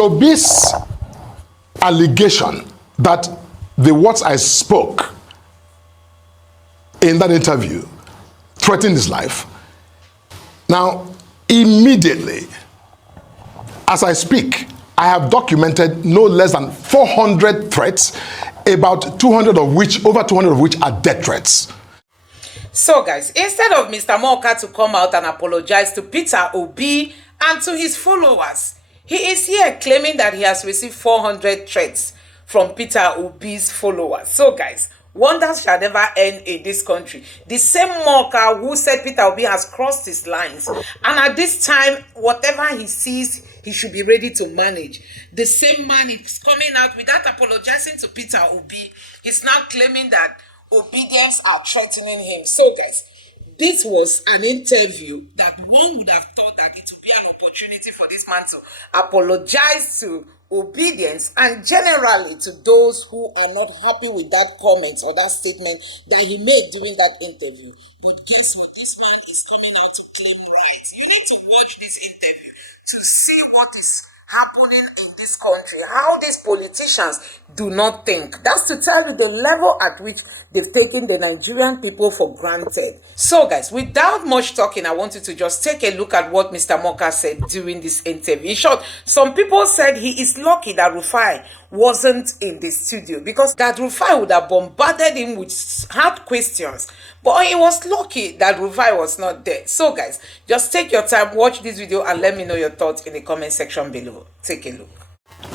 Peter Obi's allegation that the words I spoke in that interview threatened his life. Now, immediately, as I speak, I have documented no less than 400 threats, about over 200 of which are death threats. So guys, instead of Mr. MORKA to come out and apologize to Peter Obi and to his followers, he is here claiming that he has received 400 threats from Peter Obi's followers. So guys, wonders shall never end in this country. The same MORKA who said Peter Obi has crossed his lines, and at this time, whatever he sees, he should be ready to manage. The same man is coming out without apologizing to Peter Obi. He's now claiming that obedience are threatening him. So guys, this was an interview that one would have thought that it would be an opportunity for this man to apologize to obedience and generally to those who are not happy with that comment or that statement that he made during that interview. But guess what? This man is coming out to claim rights. You need to watch this interview to see what is happening in this country, how these politicians do not think. That's to tell you the level at which they've taken the Nigerian people for granted. So guys, without much talking, I want you to just take a look at what Mr. MORKA said during this interview. In short, some people said he is lucky that RUFAI wasn't in the studio, because that RUFAI would have bombarded him with hard questions. But he was lucky that RUFAI was not there. So guys, just take your time, watch this video, and let me know your thoughts in the comment section below. Take a look.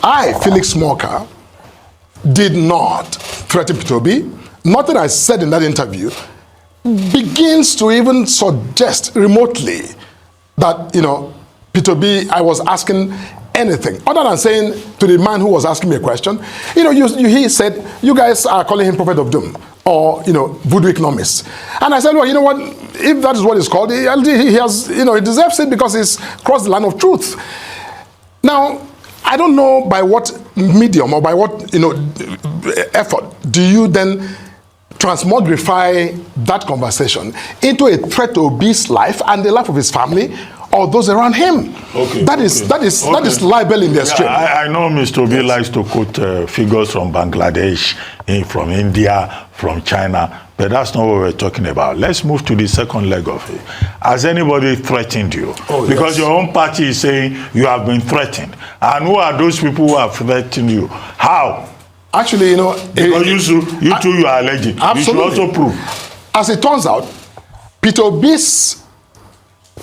I, Felix MORKA, did not threaten Peter Obi. Nothing I said in that interview begins to even suggest remotely that, Peter Obi, I was asking anything other than saying to the man who was asking me a question, he said, you guys are calling him prophet of doom, or voodoo economist. And I said, well, you know what, if that is what it's called, he has, he deserves it because he's crossed the line of truth. Now, I don't know by what medium or by what effort do you then transmogrify that conversation into a threat to Obi's life and the life of his family or those around him. That is libel in the extreme. I know Mr. Obi likes to quote figures from Bangladesh, from India, from China, but that's not what we're talking about. Let's move to the second leg of it. Has anybody threatened you? Because your own party is saying you have been threatened. And who are those people who have threatened you? How? Actually, because you two you are alleging. Absolutely. You should also prove. As it turns out, Peter Obi's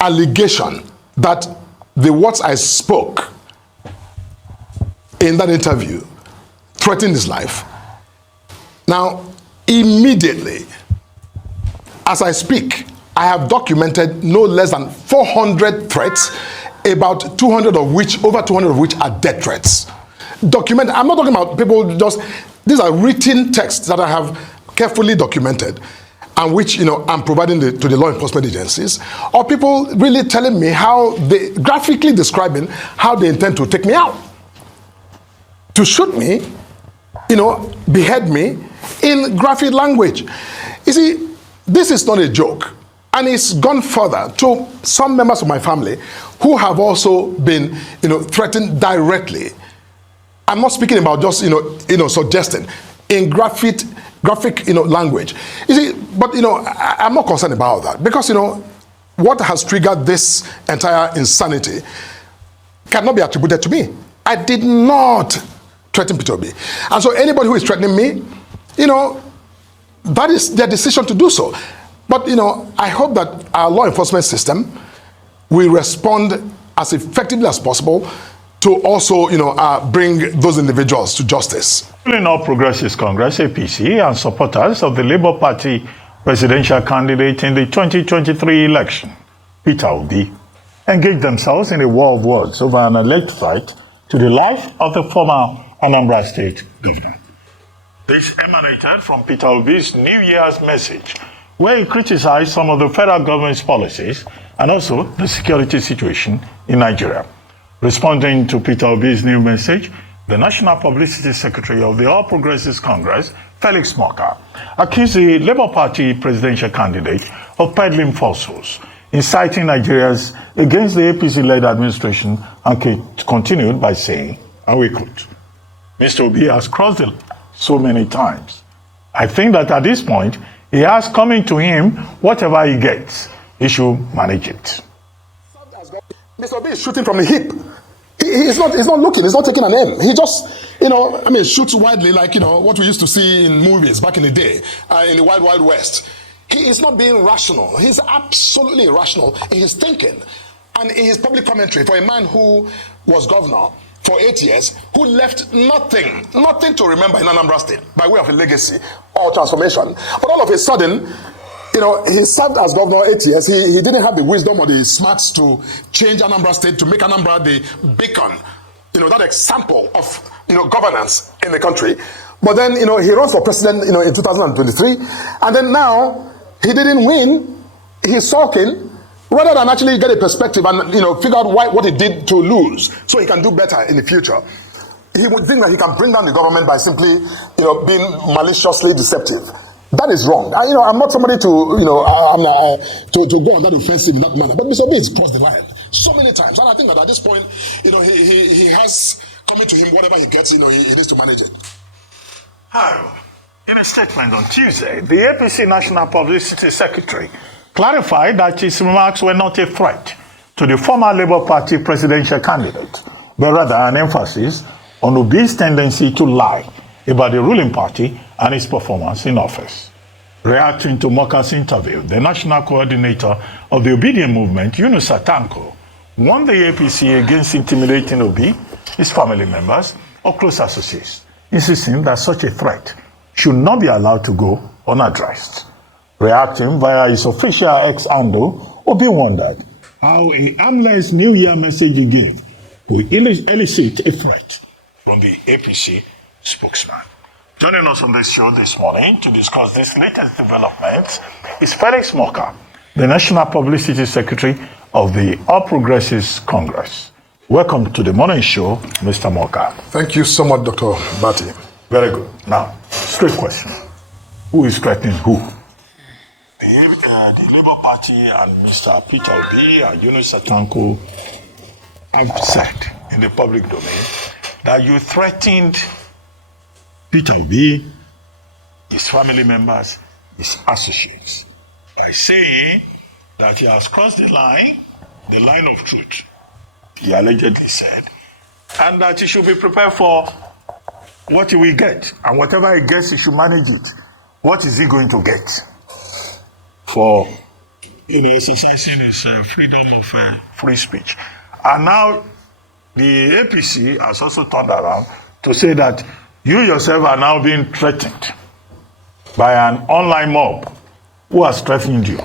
allegation that the words I spoke in that interview threatened his life. Now, immediately, as I speak, I have documented no less than 400 threats, about over 200 of which are death threats. I'm not talking about people these are written texts that I have carefully documented and which, I'm providing to the law enforcement agencies, or people really telling me how they, graphically describing how they intend to take me out, to shoot me, behead me in graphic language. You see, this is not a joke. And it's gone further to some members of my family who have also been, threatened directly. I'm not speaking about just, suggesting in graphic, language. You see, but, I'm not concerned about that because, what has triggered this entire insanity cannot be attributed to me. I did not threaten Peter Obi. And so anybody who is threatening me, that is their decision to do so. But, I hope that our law enforcement system will respond as effectively as possible to also, bring those individuals to justice. In All Progressives Congress, APC, and supporters of the Labour Party presidential candidate in the 2023 election, Peter Obi, engaged themselves in a war of words over an alleged threat to the life of the former Anambra State governor. This emanated from Peter Obi's New Year's message, where he criticized some of the federal government's policies and also the security situation in Nigeria. Responding to Peter Obi's new message, the National Publicity Secretary of the All Progressives Congress, Felix MORKA, accused the Labour Party presidential candidate of peddling falsehoods, inciting Nigerians against the APC-led administration, and continued by saying, and we could. Mr. Obi has crossed it so many times. I think that at this point, he has coming to him whatever he gets. He should manage it. Mr. Obi is shooting from the hip. He's not looking, he's not taking an aim. He just, shoots widely like, what we used to see in movies back in the day, in the Wild Wild West. He is not being rational. He's absolutely irrational in his thinking and in his public commentary for a man who was governor for 8 years, who left nothing to remember in Anambra State by way of a legacy or transformation. But all of a sudden, he served as governor 8 years. He didn't have the wisdom or the smarts to change Anambra State, to make Anambra the beacon, that example of, governance in the country. But then, he runs for president, in 2023. And then now, he didn't win. He's sulking. Rather than actually get a perspective and, figure out what he did to lose so he can do better in the future. He would think that he can bring down the government by simply, being maliciously deceptive. That is wrong. I'm not somebody to go on that offensive in that manner. But Mr. Obi has crossed the line so many times. And I think that at this point, he has coming to him whatever he gets, he needs to manage it. In a statement on Tuesday, the APC National Publicity Secretary clarified that his remarks were not a threat to the former Labour Party presidential candidate, but rather an emphasis on Obi's tendency to lie about the ruling party and its performance in office. Reacting to MORKA's interview, the national coordinator of the Obedient movement, Yunusa Tanko, warned the APC against intimidating Obi, his family members, or close associates, insisting that such a threat should not be allowed to go unaddressed. Reacting via his official X handle, Obi wondered how a harmless New Year message he gave would elicit a threat from the APC spokesman. Joining us on this show this morning to discuss this latest developments is Felix MORKA, the National Publicity Secretary of the All Progressives Congress. Welcome to the morning show, Mr. MORKA. Thank you so much, Dr. Bati. Very good. Now, straight question. Who is threatening who? The Labour Party and Mr. Peter Obi and Yunusa Tanko have said in the public domain that you threatened Peter Obi, his family members, his associates, by saying that he has crossed the line of truth. He allegedly said, and that he should be prepared for what he will get, and whatever he gets, he should manage it. What is he going to get? For exercising his freedom of free speech. And now the APC has also turned around to say that you yourself are now being threatened by an online mob who has threatened you,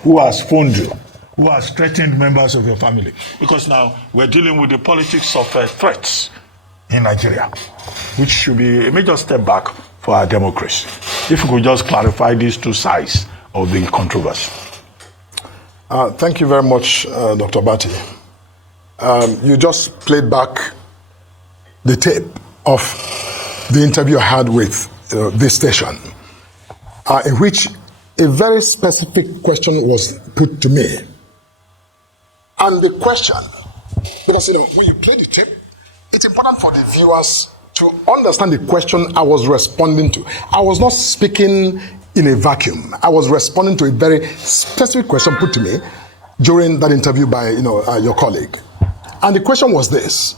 who has phoned you, who has threatened members of your family. Because now we're dealing with the politics of threats in Nigeria, which should be a major step back for our democracy. If we could just clarify these two sides of the controversy. Thank you very much, Dr. Bati. You just played back the tape of the interview I had with this station, in which a very specific question was put to me. And the question, because when you play the tape, it's important for the viewers to understand the question I was responding to. I was not speaking in a vacuum. I was responding to a very specific question put to me during that interview by your colleague. And the question was this: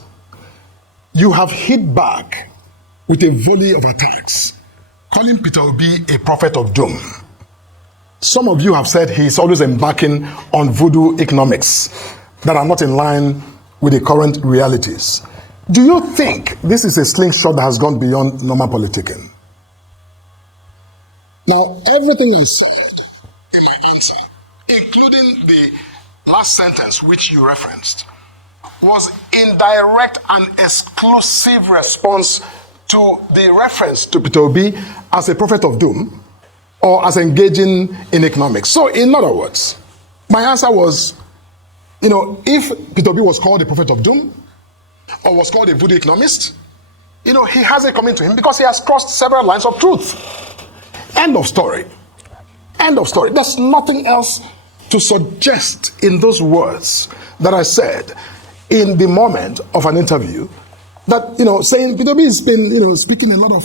you have hit back with a volley of attacks, calling Peter Obi a prophet of doom. Some of you have said he's always embarking on voodoo economics that are not in line with the current realities. Do you think this is a slingshot that has gone beyond normal politicking? Now, everything I said in my answer, including the last sentence which you referenced, was in direct and exclusive response to the reference to Peter Obi as a prophet of doom or as engaging in economics. So, in other words, my answer was, if Peter Obi was called a prophet of doom or was called a voodoo economist, he has it coming to him because he has crossed several lines of truth. End of story. End of story. There's nothing else to suggest in those words that I said in the moment of an interview that, saying Peter Obi has been, speaking a lot of,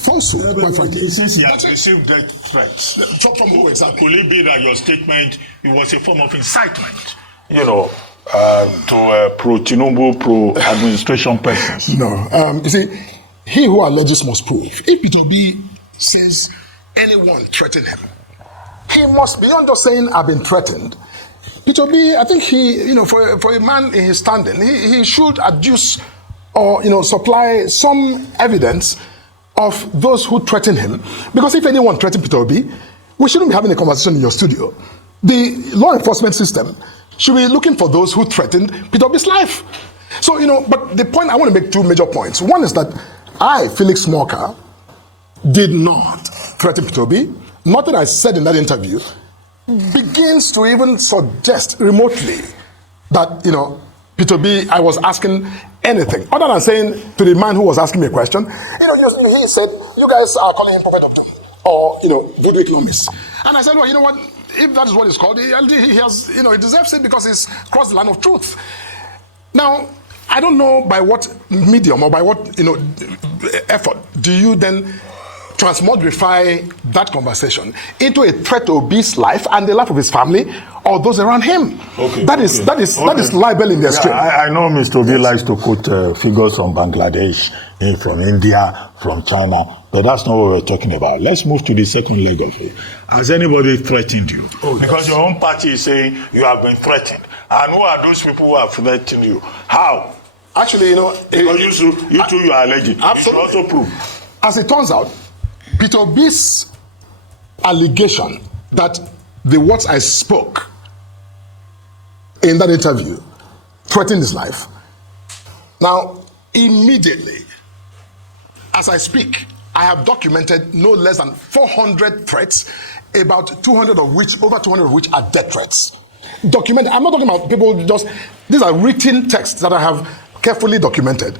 falsehood, quite frankly. He says he has received death threats. From who exactly? Could it be that your statement, it was a form of incitement, to pro-Tinubu, pro-administration persons? No. You see, he who alleges must prove. If Peter Obi says anyone threatened him, he must, beyond just saying I've been threatened, Peter Obi, I think he, for a man in his standing, he should adduce or, supply some evidence of those who threaten him. Because if anyone threatened Peter Obi, we shouldn't be having a conversation in your studio. The law enforcement system should be looking for those who threatened Peter Obi's life. So, but the point, I want to make two major points. One is that I, Felix MORKA, did not threaten Peter Obi. Nothing I said in that interview begins to even suggest remotely that, Peter Obi, I was asking anything other than saying to the man who was asking me a question, he said, you guys are calling him Prophet of Doom or, voodoo economists. And I said, well, you know what, if that is what it's called, he has, he deserves it because he's crossed the line of truth. Now, I don't know by what medium or by what, effort do you then transmogrify that conversation into a threat to Obi's life and the life of his family or those around him. That is libel in the extreme. I know Mr. Obi likes to quote figures from Bangladesh, from India, from China, but that's not what we're talking about. Let's move to the second leg of it. Has anybody threatened you? Because your own party is saying you have been threatened. And who are those people who have threatened you? How? Actually, because you two you are alleging. Absolutely. You should also prove. As it turns out, Peter Obi's allegation that the words I spoke in that interview threatened his life. Now, immediately, as I speak, I have documented no less than 400 threats, about over 200 of which are death threats. Documented. I'm not talking about people these are written texts that I have carefully documented,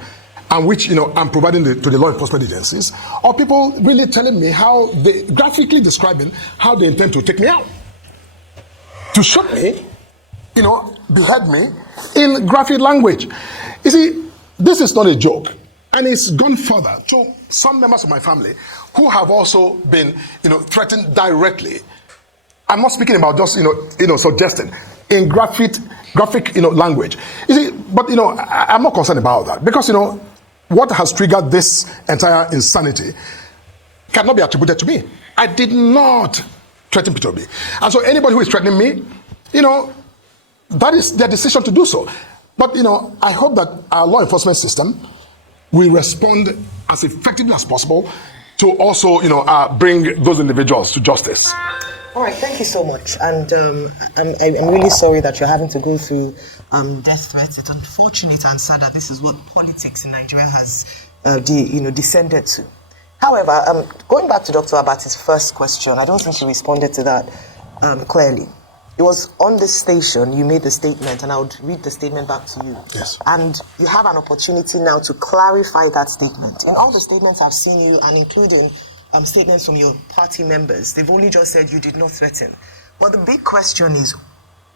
and which I'm providing to the law enforcement agencies, or people really telling me how they graphically describing how they intend to take me out, to shoot me, behead me in graphic language. You see, this is not a joke, and it's gone further to some members of my family who have also been, threatened directly. I'm not speaking about just, suggesting in graphic, language. You see, but I'm not concerned about that because what has triggered this entire insanity cannot be attributed to me. I did not threaten Peter Obi. And so anybody who is threatening me, that is their decision to do so. But, I hope that our law enforcement system will respond as effectively as possible to also, bring those individuals to justice. All right, thank you so much. And I'm really sorry that you're having to go through death threats. It's unfortunate and sad that this is what politics in Nigeria has, descended to. However, going back to Dr. Abati's first question, I don't think he responded to that clearly. It was on this station you made the statement, and I would read the statement back to you. Yes. And you have an opportunity now to clarify that statement. In all the statements I've seen you, and including statements from your party members, they've only just said you did not threaten. But the big question is,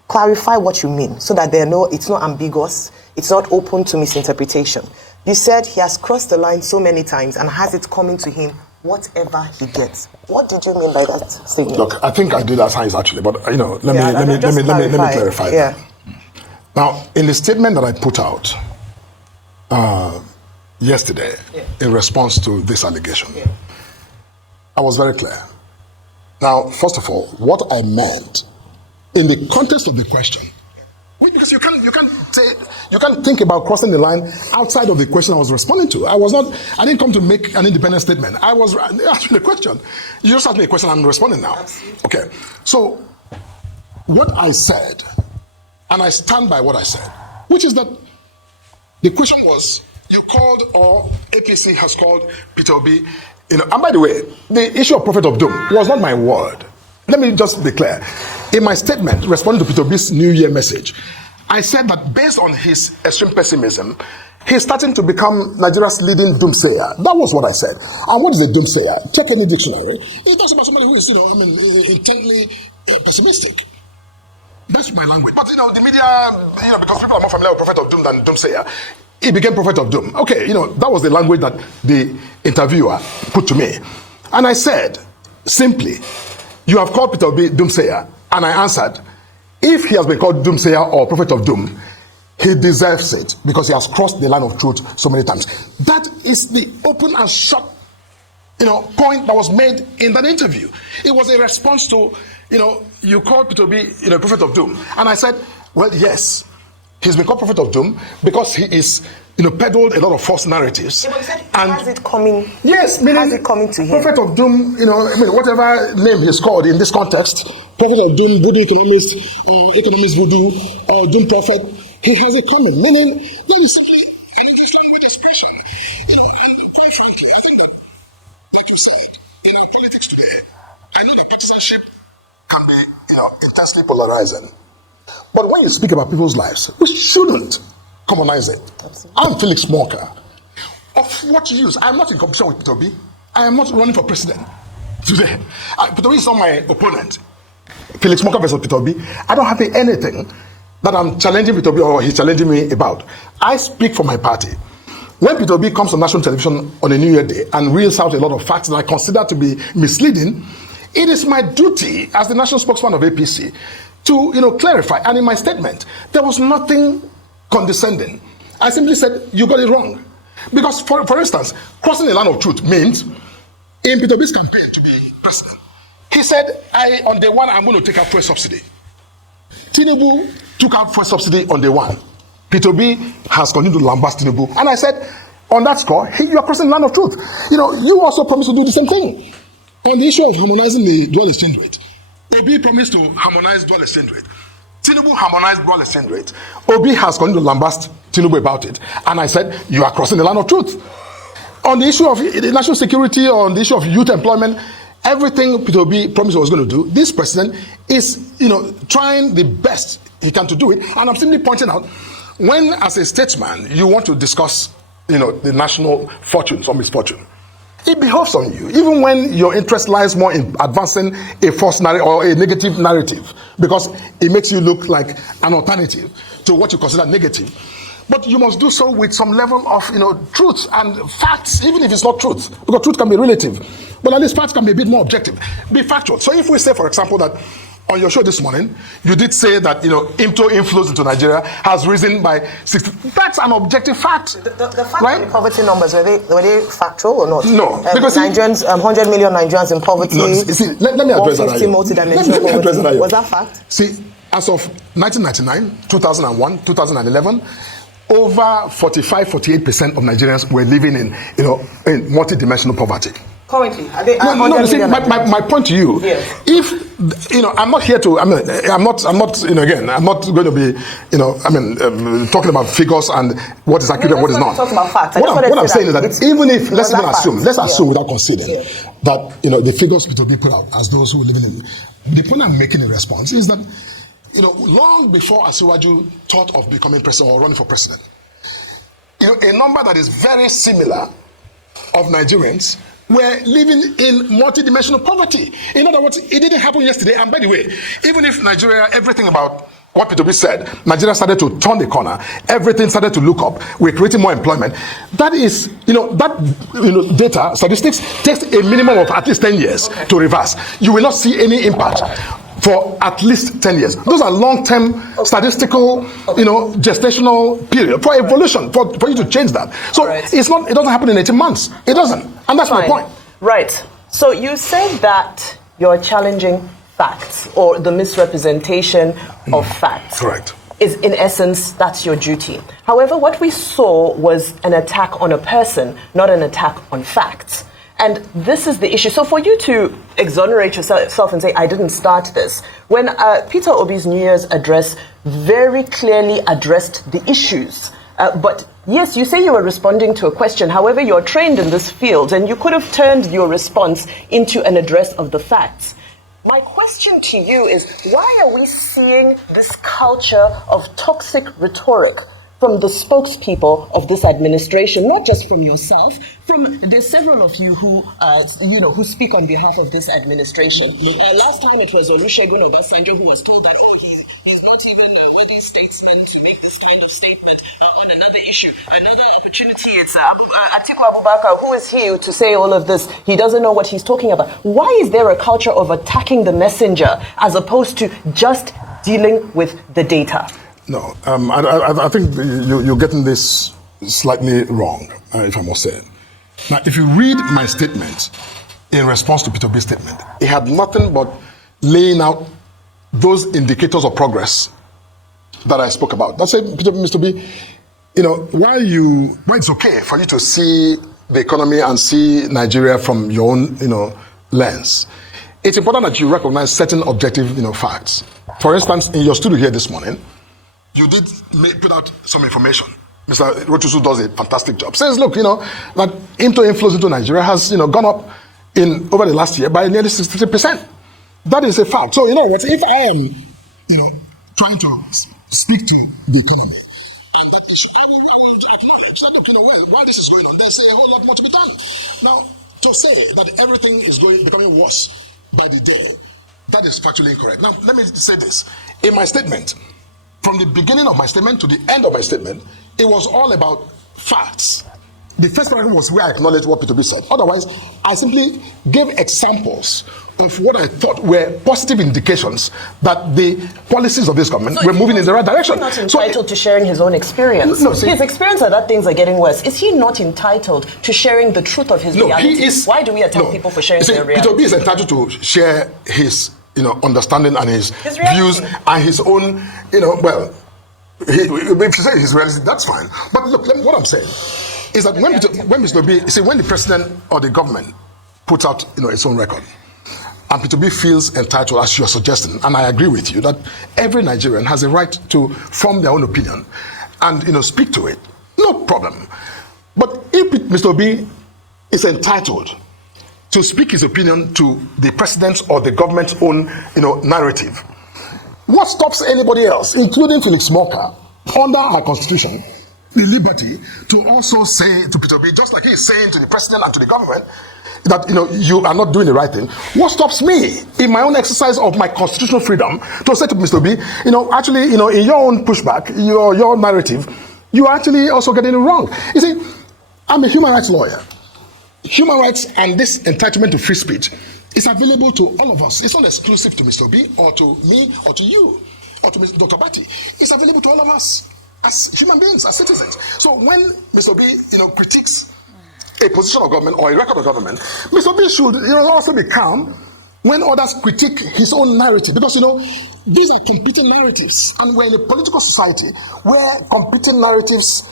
clarify what you mean so that they know it's not ambiguous, it's not open to misinterpretation. You said he has crossed the line so many times and has it coming to him whatever he gets. What did you mean by that statement? Look, I think I did that science actually, but let me clarify that. Now, in the statement that I put out yesterday in response to this allegation, I was very clear. Now, first of all, what I meant in the context of the question, because you can't think about crossing the line outside of the question I was responding to. I didn't come to make an independent statement. I was asking the question. You just asked me a question, I'm responding now. Okay. So what I said, and I stand by what I said, which is that the question was, you called, or APC has called Peter Obi, and by the way, the issue of Prophet of Doom was not my word. Let me just be clear. In my statement responding to Peter Obi's New Year message, I said that based on his extreme pessimism, he's starting to become Nigeria's leading doomsayer. That was what I said. And what is a doomsayer? Check any dictionary. It talks about somebody who is, intently pessimistic. That's my language. But the media, because people are more familiar with Prophet of Doom than doomsayer, he became prophet of doom. Okay, that was the language that the interviewer put to me. And I said, simply, you have called Peter Obi doomsayer. And I answered, if he has been called doomsayer or prophet of doom, he deserves it because he has crossed the line of truth so many times. That is the open and shut, point that was made in that interview. It was a response to, you called Peter Obi, prophet of doom. And I said, well, yes, he's been called prophet of doom because he is, peddled a lot of false narratives. And has it coming? Yes, meaning has it coming to him? Prophet of doom, whatever name he's called in this context, prophet of doom, voodoo economist, economist voodoo, doom prophet, he has it coming. Meaning, there is somebody expression. And quite frankly, I think like you said, in our politics today, I know that partisanship can be, intensely polarizing. But when you speak about people's lives, we shouldn't commonize it. Absolutely. I'm Felix MORKA. Of what use? I'm not in competition with Peter Obi. I am not running for president today. Peter Obi is not my opponent. Felix MORKA versus Peter Obi. I don't have anything that I'm challenging Peter Obi or he's challenging me about. I speak for my party. When Peter Obi comes on national television on a New Year Day and reels out a lot of facts that I consider to be misleading, it is my duty as the national spokesman of APC to clarify. And in my statement, there was nothing condescending. I simply said, you got it wrong. Because, for instance, crossing the line of truth means, in Peter Obi's campaign to be president, he said, on day one, I'm going to take out fuel subsidy. Tinubu took out fuel subsidy on day one. Peter Obi has continued to lambast Tinubu. And I said, on that score, you are crossing the line of truth. You also promised to do the same thing. On the issue of harmonizing the dual exchange rate, Obi promised to harmonize dual exchange rate. Tinubu harmonized dual exchange rate. Obi has continued to lambast Tinubu about it. And I said, you are crossing the line of truth. On the issue of national security, or on the issue of youth employment, everything Peter Obi promised he was going to do, this president is, trying the best he can to do it. And I'm simply pointing out, when as a statesman, you want to discuss, the national fortunes or misfortune, it behoves on you, even when your interest lies more in advancing a false narrative or a negative narrative, because it makes you look like an alternative to what you consider negative. But you must do so with some level of, truth and facts, even if it's not truth, because truth can be relative. But at least facts can be a bit more objective, be factual. So if we say, for example, that on your show this morning, you did say that, IMTO inflows into Nigeria has risen by 60. That's an objective fact. The fact right? The poverty numbers, were they factual or not? No. Because Nigerians, 100 million Nigerians in poverty. No, see, let me address that. Multidimensional poverty. Was that fact? See, as of 1999, 2001, 2011, over 45-48% of Nigerians were living in multidimensional poverty. Currently, are they? No. See, my point to you, yes. If I'm not here to. I'm not. Again, I'm not going to be. Talking about figures and what is accurate and what is not. Talking about facts. What I'm saying is that even if let's assume without conceding that the figures will be put out as those who are living in. The point I'm making in response is that long before Asiwaju thought of becoming president or running for president, a number that is very similar of Nigerians were living in multidimensional poverty. In other words, it didn't happen yesterday. And by the way, even if Nigeria, everything about what Peter Obi said, Nigeria started to turn the corner, everything started to look up, we're creating more employment. That is, data, statistics takes a minimum of at least 10 years to reverse. You will not see any impact for at least 10 years. Those are long-term statistical, gestational period for evolution, for you to change that. So it doesn't happen in 18 months. It doesn't. And that's my point. Right. So you said that you're challenging facts or the misrepresentation of facts. Correct. Is in essence, that's your duty. However, what we saw was an attack on a person, not an attack on facts. And this is the issue. So for you to exonerate yourself and say, I didn't start this, when Peter Obi's New Year's address very clearly addressed the issues. But yes, you say you were responding to a question. However, you're trained in this field and you could have turned your response into an address of the facts. My question to you is, why are we seeing this culture of toxic rhetoric from the spokespeople of this administration, not just from yourself, there's several of you who, who speak on behalf of this administration. Last time it was Olusegun Obasanjo who was told that, He's not even a worthy statesman to make this kind of statement on another issue. Another opportunity, it's Atiku Abubakar. Who is he to say all of this? He doesn't know what he's talking about. Why is there a culture of attacking the messenger as opposed to just dealing with the data? No, I think you're getting this slightly wrong, if I must say. Now, if you read my statement in response to Peter Obi's statement, it had nothing but laying out those indicators of progress that I spoke about. That's it, Mr. B. While it's okay for you to see the economy and see Nigeria from your own, lens, it's important that you recognize certain objective, facts. For instance, in your studio here this morning, you did put out some information. Mr. Rochusu does a fantastic job. Says, look, that inflows into Nigeria has, gone up over the last year by nearly 63%. That is a fact. So, if I am, trying to speak to the economy, and that issue, I will acknowledge that, look, while this is going on, there's a whole lot more to be done. Now, to say that everything is becoming worse by the day, that is factually incorrect. Now, let me say this. In my statement, from the beginning of my statement to the end of my statement, it was all about facts. The first paragraph was where I acknowledged what Peter B said. Otherwise, I simply gave examples of what I thought were positive indications that the policies of this government were moving in the right direction. He's not entitled to sharing his own experience. No, his experience are that things are getting worse. Is he not entitled to sharing the truth of his reality? He is. Why do we attack people for sharing their reality? Peter B is entitled to share his understanding and his views and his own, if you say his reality, that's fine. But look, what I'm saying is that when Mr. B, when the president or the government puts out, its own record, and Peter B feels entitled, as you're suggesting, and I agree with you, that every Nigerian has a right to form their own opinion and, speak to it, no problem. But if Mr. B is entitled to speak his opinion to the president's or the government's own, narrative, what stops anybody else, including Felix MORKA, under our constitution, the liberty to also say to Peter B, just like he is saying to the president and to the government, that you are not doing the right thing? What stops me in my own exercise of my constitutional freedom to say to Mr. B, actually, in your own pushback, your narrative, you are actually also getting it wrong. You see, I'm a human rights lawyer. Human rights and this entitlement to free speech is available to all of us. It's not exclusive to Mr. B or to me or to you or to Mr. Dr. Bati. It's available to all of us as human beings, as citizens. So when Mr. B, critiques a position of government or a record of government, Mr. B should, also be calm when others critique his own narrative, because these are competing narratives, and we're in a political society where competing narratives,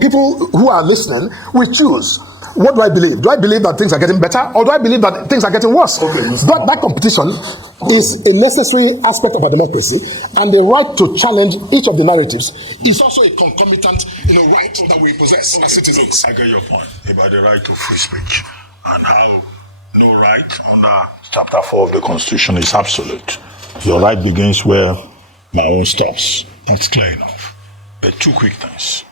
people who are listening will choose. What do I believe? Do I believe that things are getting better, or do I believe that things are getting worse? Okay, that competition is a necessary aspect of our democracy, and the right to challenge each of the narratives is also a concomitant, right that we possess as citizens. I get your point about the right to free speech and how no right under Chapter 4 of the Constitution is absolute. Your right begins where my own stops. That's clear enough. But two quick things.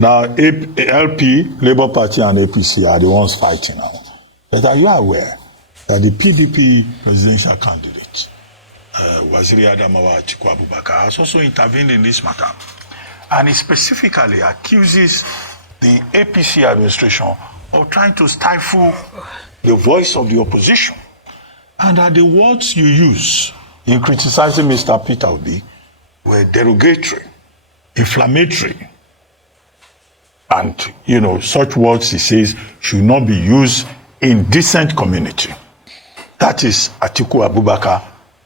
Now, LP, Labour Party, and APC are the ones fighting now. But are you aware that the PDP presidential candidate, Waziri Adamawa Atiku Abubakar, has also intervened in this matter? And he specifically accuses the APC administration of trying to stifle the voice of the opposition. And that the words you use in criticizing Mr. Peter Obi were derogatory, inflammatory, and, such words, he says, should not be used in decent community. That is Atiku Abubakar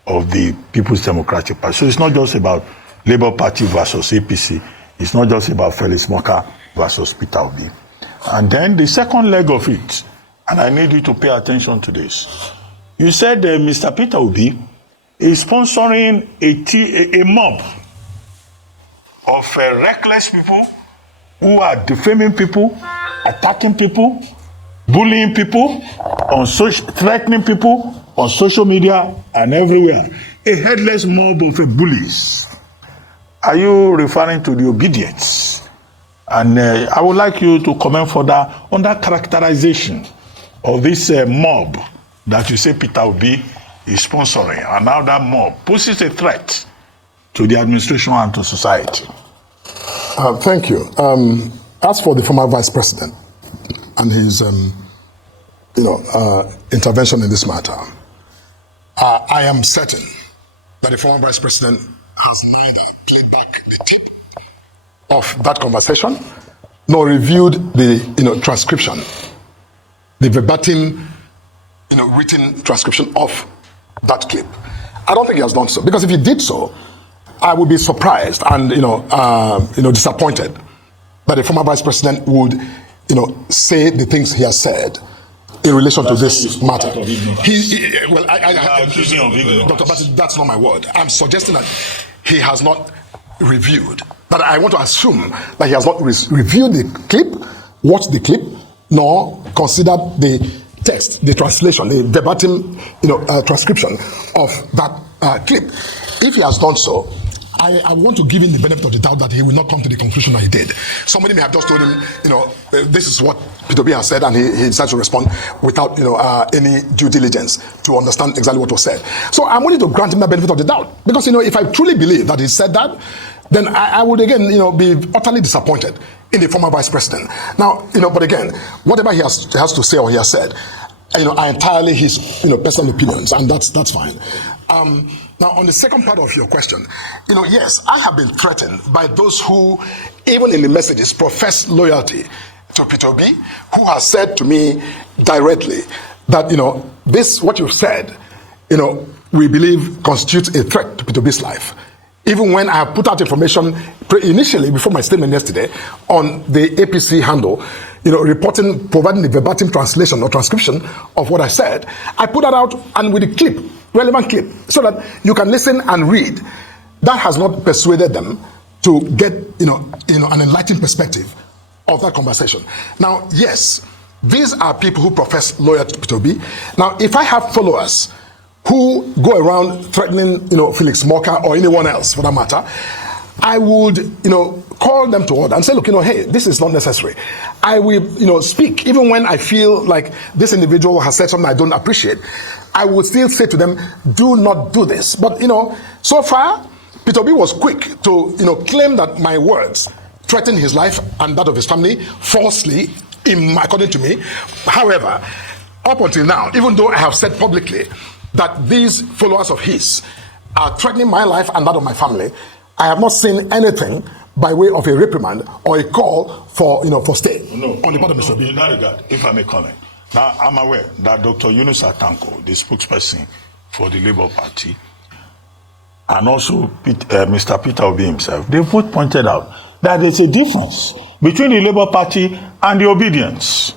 of the People's Democratic Party. So it's not just about Labour Party versus APC. It's not just about Felix MORKA versus Peter Obi. And then the second leg of it, and I need you to pay attention to this. You said Mr. Peter Obi is sponsoring a mob of reckless people who are defaming people, attacking people, bullying people, threatening people on social media and everywhere. A headless mob of bullies. Are you referring to the obedience? And I would like you to comment further on that characterization of this mob that you say Peter Obi is sponsoring, and now that mob poses a threat to the administration and to society. Thank you. As for the former vice president and his, intervention in this matter, I am certain that the former vice president has neither played back the tape of that conversation nor reviewed the transcription, the verbatim, written transcription of that clip. I don't think he has done so, because if he did so, I would be surprised and disappointed that the former vice president would say the things he has said in relation to this matter. Dr. Bassett, that's not my word. I'm suggesting that he has not reviewed. But I want to assume that he has not reviewed the clip, watched the clip, nor considered the text, the translation, the verbatim, transcription of that clip. If he has done so, I want to give him the benefit of the doubt that he will not come to the conclusion that he did. Somebody may have just told him, this is what Peter B has said, and he decided to respond without, any due diligence to understand exactly what was said. So I'm willing to grant him the benefit of the doubt, because, if I truly believe that he said that, then I would again, be utterly disappointed in the former vice president. Now, but again, whatever he has to say or he has said, are entirely his, personal opinions, and that's fine. Now, on the second part of your question, yes, I have been threatened by those who, even in the messages, profess loyalty to Peter Obi, who has said to me directly that, this, what you've said, we believe constitutes a threat to Peter Obi's life. Even when I have put out information initially, before my statement yesterday, on the APC handle, providing the verbatim translation or transcription of what I said, I put that out, and with the clip, relevant clip, so that you can listen and read. That has not persuaded them to get, an enlightened perspective of that conversation. Now, yes, these are people who profess loyalty to Peter Obi. Now, if I have followers who go around threatening, Felix MORKA or anyone else for that matter, I would, call them to order and say, look, hey, this is not necessary. I will, speak, even when I feel like this individual has said something I don't appreciate. I would still say to them, do not do this. But, so far, Peter Obi was quick to, claim that my words threatened his life and that of his family falsely, according to me. However, up until now, even though I have said publicly that these followers of his are threatening my life and that of my family, I have not seen anything by way of a reprimand or a call for stay on the part of Mr. Obi. In that regard, if I may comment, now I'm aware that Dr. Yunus Atanko, the spokesperson for the Labour Party, and also Mr. Peter Obi himself, they both pointed out that there's a difference between the Labour Party and the obedience.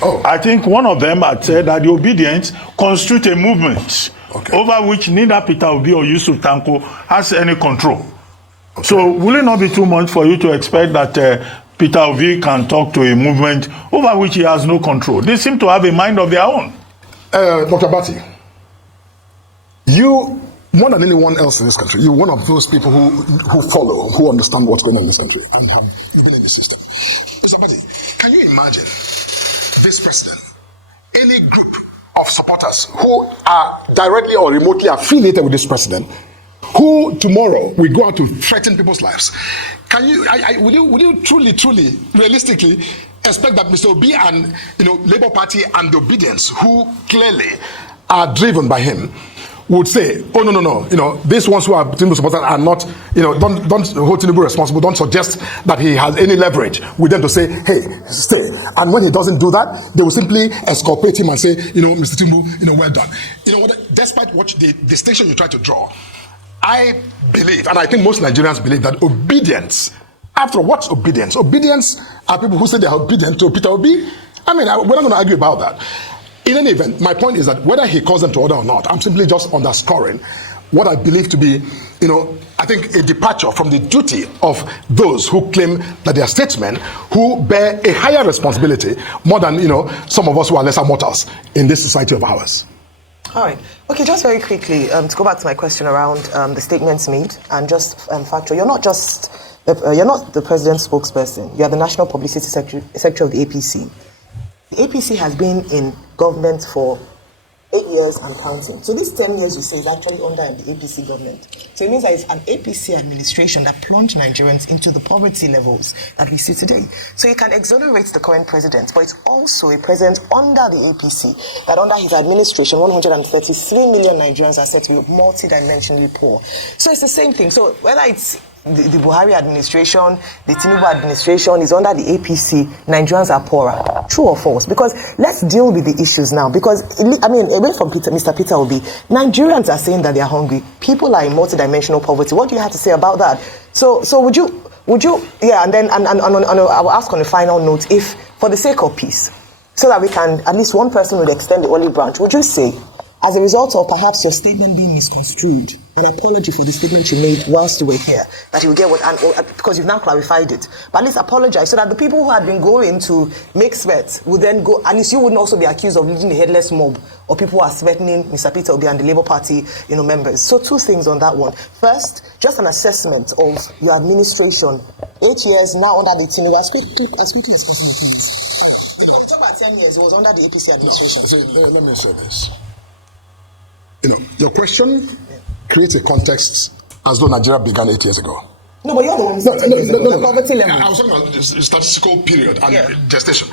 Oh. I think one of them had said that the obedience constitutes a movement over which neither Peter Obi or Yusuf Tanko has any control. Okay. So will it not be too much for you to expect that Peter Obi can talk to a movement over which he has no control? They seem to have a mind of their own. Dr. Bati, you, more than anyone else in this country, you're one of those people who follow, who understand what's going on in this country and have been in the system. Mr. Bati, can you imagine this president, any group of supporters who are directly or remotely affiliated with this president, who tomorrow will go out to threaten people's lives? Can you, would you truly, realistically expect that Mr. Obi and Labour Party and the obedience, who clearly are driven by him, would say, oh no, these ones who are Tinubu supporters are not, don't hold Tinubu responsible, don't suggest that he has any leverage with them to say, hey, stay. And when he doesn't do that, they will simply exculpate him and say, Mr. Tinubu, well done. Despite what the distinction you try to draw, I believe, and I think most Nigerians believe, that obedience, after what's obedience? Obedience are people who say they are obedient to Peter Obi. I mean, we're not going to argue about that. In any event, my point is that whether he calls them to order or not, I'm simply just underscoring what I believe to be, I think a departure from the duty of those who claim that they are statesmen, who bear a higher responsibility more than, some of us who are lesser mortals in this society of ours. All right. Okay, just very quickly, to go back to my question around the statements made and just factual. You're not the president's spokesperson. You're the National Publicity Secretary of the APC. The APC has been in government for 8 years and counting. So this 10 years you say is actually under the APC government. So it means that it's an APC administration that plunged Nigerians into the poverty levels that we see today. So you can exonerate the current president, but it's also a president under the APC that under his administration, 133 million Nigerians are said to be multi-dimensionally poor. So it's the same thing. So whether it's the Buhari administration, the Tinubu administration is under the APC, Nigerians are poorer. True or false? Because let's deal with the issues now. Because, I mean, away from Mr. Peter Obi, Nigerians are saying that they are hungry. People are in multidimensional poverty. What do you have to say about that? So would you, yeah, and then I will ask on a final note, if, for the sake of peace, so that we can, at least one person would extend the olive branch, would you say, as a result of perhaps your statement being misconstrued, an apology for the statement you made whilst you were here, that you will get what, because you've now clarified it, but at least apologize so that the people who had been going to make threats would then go, at least you wouldn't also be accused of leading the headless mob or people who are threatening Mr. Peter Obi and the Labour Party, members. So two things on that one. First, just an assessment of your administration. 8 years now under the Tinubu, as quickly as possible. Talk about 10 years, it was under the APC administration. Let me say this. Your question creates a context as though Nigeria began 8 years ago. No, but you're the one who said the poverty level. I was talking about the statistical period and gestation.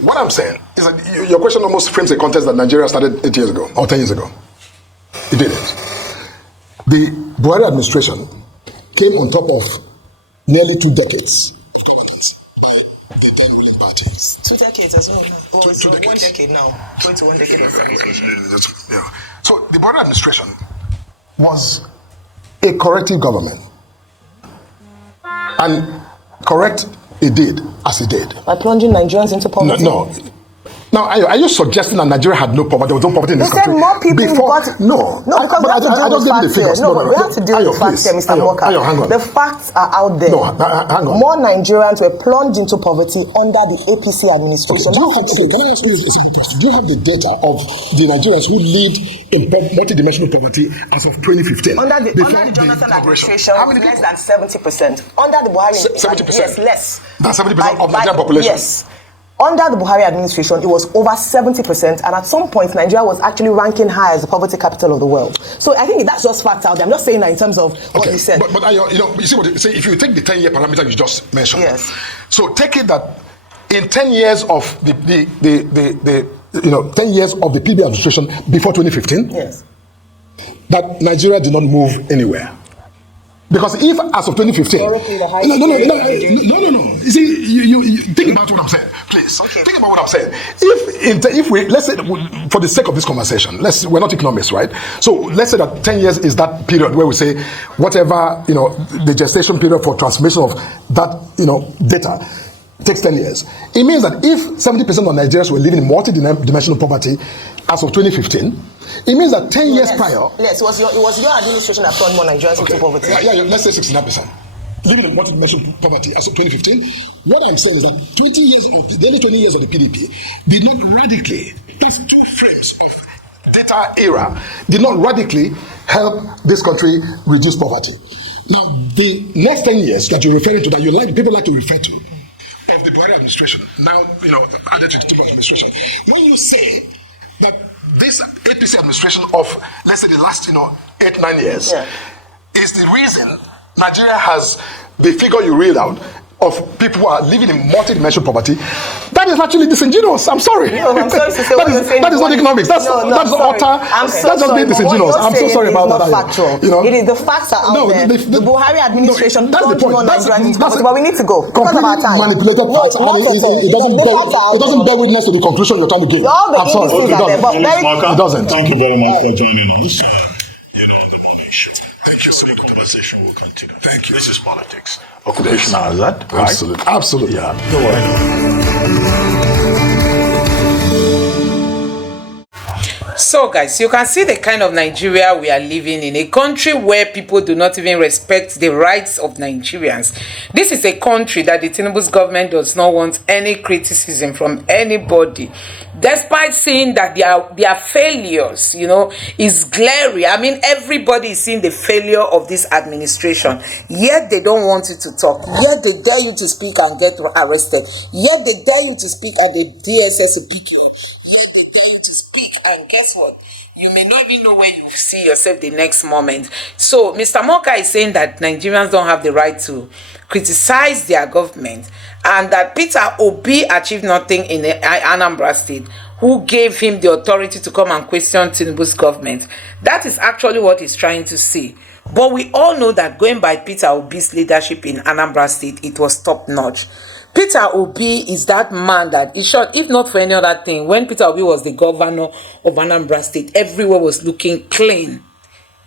What I'm saying is that your question almost frames a context that Nigeria started 8 years ago or 10 years ago. It didn't. The Buhari administration came on top of nearly 2 decades of governance by the then ruling parties. 2 decades as well. Or it's 1 decade now. Going to 1 decade. Yeah. So the Buhari administration was a corrective government. And correct it did as it did. By plunging Nigerians into poverty? No. Now, are you suggesting that Nigeria had no poverty? There was no poverty in this country? They said more people before, got... No, because but I don't give you the figures. No, we have to deal with facts here, Mr. MORKA. Hang on. The facts are out there. No, hang on. More Nigerians were plunged into poverty under the APC administration. Do you have the data of the Nigerians who lived in multidimensional poverty as of 2015? Under the Jonathan administration, how many less than 70%. Under the Buhari... 70%? Yes, less. That's 70% of Nigerian population? Yes. Under the Buhari administration, it was over 70%, and at some point, Nigeria was actually ranking high as the poverty capital of the world. So I think that's just fact out there. I'm just saying that in terms of what you said. But you see what you say. If you take the 10-year parameter you just mentioned, yes. So take it that in 10 years of the 10 years of the PB administration before 2015, yes, that Nigeria did not move anywhere. Because if, as of 2015, no. You see, you think about what I'm saying, please. Okay. Think about what I'm saying. If we, let's say, for the sake of this conversation, we're not economists, right? So let's say that 10 years is that period where we say whatever, the gestation period for transformation of that, data takes 10 years. It means that if 70% of Nigerians were living in multi-dimensional poverty as of 2015, it means that 10 years prior... Yes, it was your administration that plunged more Nigerians into poverty. Yeah, let's say 69%. Living in multi-dimensional poverty as of 2015. What I'm saying is that the other 20 years of the PDP did not radically, those 2 frames of data era, did not radically help this country reduce poverty. Now, the next 10 years that you're referring to, that people like to refer to, of the Buhari administration, now, added to the Tinubu administration, when you say that this APC administration of, let's say, the last, 8-9 years, is the reason Nigeria has the figure you read out of people who are living in multi-dimensional poverty, that is actually disingenuous. I'm sorry. No, I'm sorry to say that is not economics. That's utter. That's just being disingenuous. I'm so sorry about that. Factual. It is, the facts are out there. The Buhari administration plunged more Nigerians into poverty, but we need to go because of our time. Manipulated facts. It doesn't bear witness to the conclusion you're trying to give. I'm sorry. It doesn't. Thank you very much for joining us. The conversation will continue. Thank you. This is politics. Occupational hazard, right? Absolutely. Yeah. Don't worry. So guys, you can see the kind of Nigeria we are living in, a country where people do not even respect the rights of Nigerians. This is a country that the Tinubu's government does not want any criticism from anybody, despite seeing that their failures, is glaring. I mean, everybody is seeing the failure of this administration, yet they don't want you to talk, yet they dare you to speak and get arrested, yet they dare you to speak and the DSS will pick you up. Yet they dare you to speak, and guess what? You may not even know where you see yourself the next moment. So Mr. MORKA is saying that Nigerians don't have the right to criticize their government, and that Peter Obi achieved nothing in Anambra State, who gave him the authority to come and question Tinubu's government. That is actually what he's trying to say. But we all know that going by Peter Obi's leadership in Anambra State, it was top-notch. Peter Obi is that man that, in short, if not for any other thing, when Peter Obi was the governor of Anambra State, everywhere was looking clean.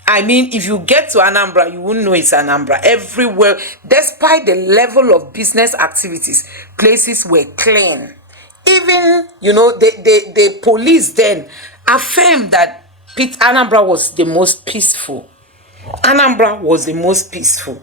I mean, if you get to Anambra, you wouldn't know it's Anambra. Everywhere, despite the level of business activities, places were clean. Even, you know, the police then affirmed that Anambra was the most peaceful. Anambra was the most peaceful,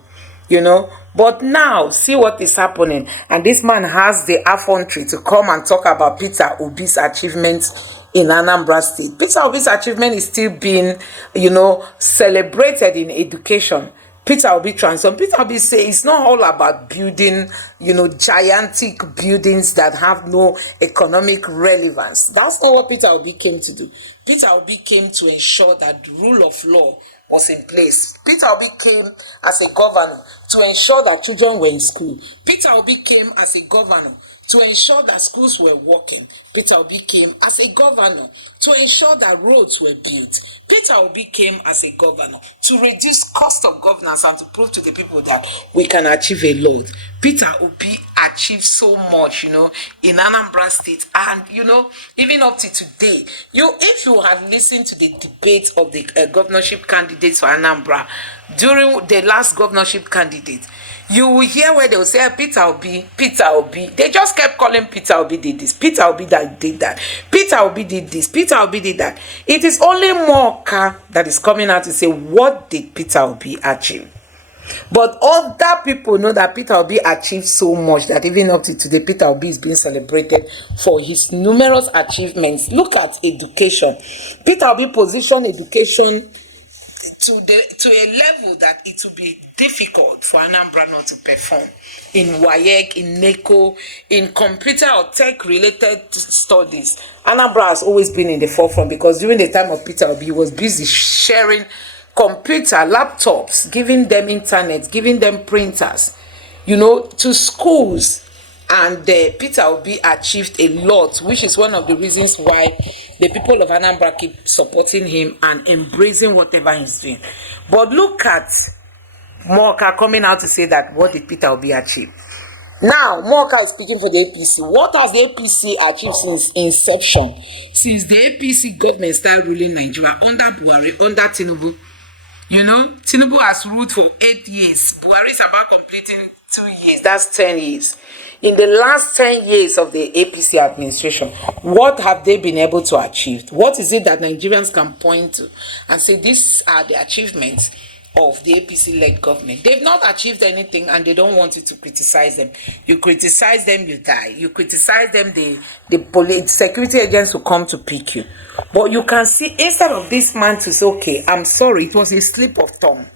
you know. But now, see what is happening. And this man has the effrontery to come and talk about Peter Obi's achievements in Anambra State. Peter Obi's achievement is still being, you know, celebrated in education. Peter Obi transformed. Peter Obi say it's not all about building, you know, gigantic buildings that have no economic relevance. That's not what Peter Obi came to do. Peter Obi came to ensure that the rule of law was in place. Peter Obi came as a governor to ensure that children were in school. Peter Obi came as a governor to ensure that schools were working. Peter Obi came as a governor to ensure that roads were built. Peter Obi came as a governor to reduce cost of governance and to prove to the people that we can achieve a lot. Peter Obi achieved so much, you know, in Anambra State, and you know, even up to today, if you had listened to the debate of the governorship candidates for Anambra during the last governorship candidate, you will hear where they will say Peter Obi. They just kept calling Peter Obi did this, Peter Obi that did that, Peter Obi did this, Peter Obi did that. It is only MORKA that is coming out to say, what did Peter Obi achieve? But other people know that Peter Obi achieved so much that even up to today, Peter Obi is being celebrated for his numerous achievements. Look at education. Peter Obi positioned education to a level that it will be difficult for Anambra not to perform in WAEC, in NECO, in computer or tech related studies. Anambra has always been in the forefront because during the time of Peter Obi, he was busy sharing computer, laptops, giving them internet, giving them printers, you know, to schools. And Peter Obi achieved a lot, which is one of the reasons why the people of Anambra keep supporting him and embracing whatever he's doing. But look at MORKA coming out to say that what did Peter Obi achieve? Now, MORKA is speaking for the APC. What has the APC achieved since inception? Since the APC government started ruling Nigeria under Buhari, under Tinubu. You know, Tinubu has ruled for 8 years. Buhari is about completing 2 years. That's 10 years. In the last 10 years of the APC administration, what have they been able to achieve? What is it that Nigerians can point to and say these are the achievements of the APC-led government? They've not achieved anything and they don't want you to criticize them. You criticize them, you die. You criticize them, the police, security agents will come to pick you. But you can see, instead of this man to say, okay, I'm sorry, it was a slip of tongue.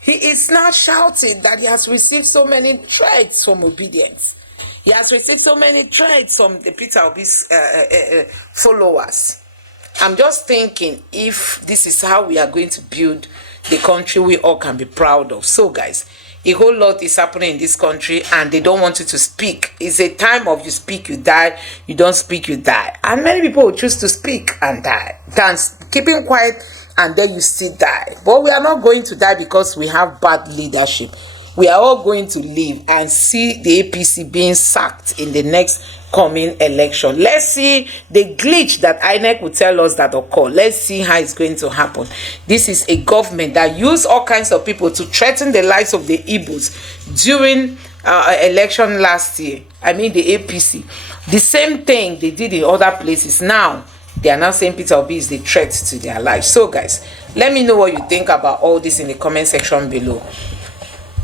He is now shouting that he has received so many threats from obedience. He has received so many threats from the Peter Obi's followers. I'm just thinking if this is how we are going to build the country we all can be proud of. So guys, a whole lot is happening in this country and they don't want you to speak. It's a time of you speak, you die. You don't speak, you die. And many people will choose to speak and die than keeping quiet and then you still die. But we are not going to die because we have bad leadership. We are all going to live and see the APC being sacked in the next coming election. Let's see the glitch that INEC will tell us that occur. Let's see how it's going to happen. This is a government that used all kinds of people to threaten the lives of the Igbos during election last year. I mean the APC. The same thing they did in other places. Now, they are now saying Peter Obi is the threat to their lives. So guys, let me know what you think about all this in the comment section below.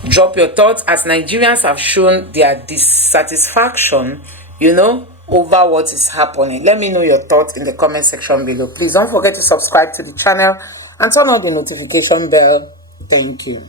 Drop your thoughts as Nigerians have shown their dissatisfaction, you know, over what is happening. Let me know your thoughts in the comment section below. Please don't forget to subscribe to the channel and turn on the notification bell. Thank you.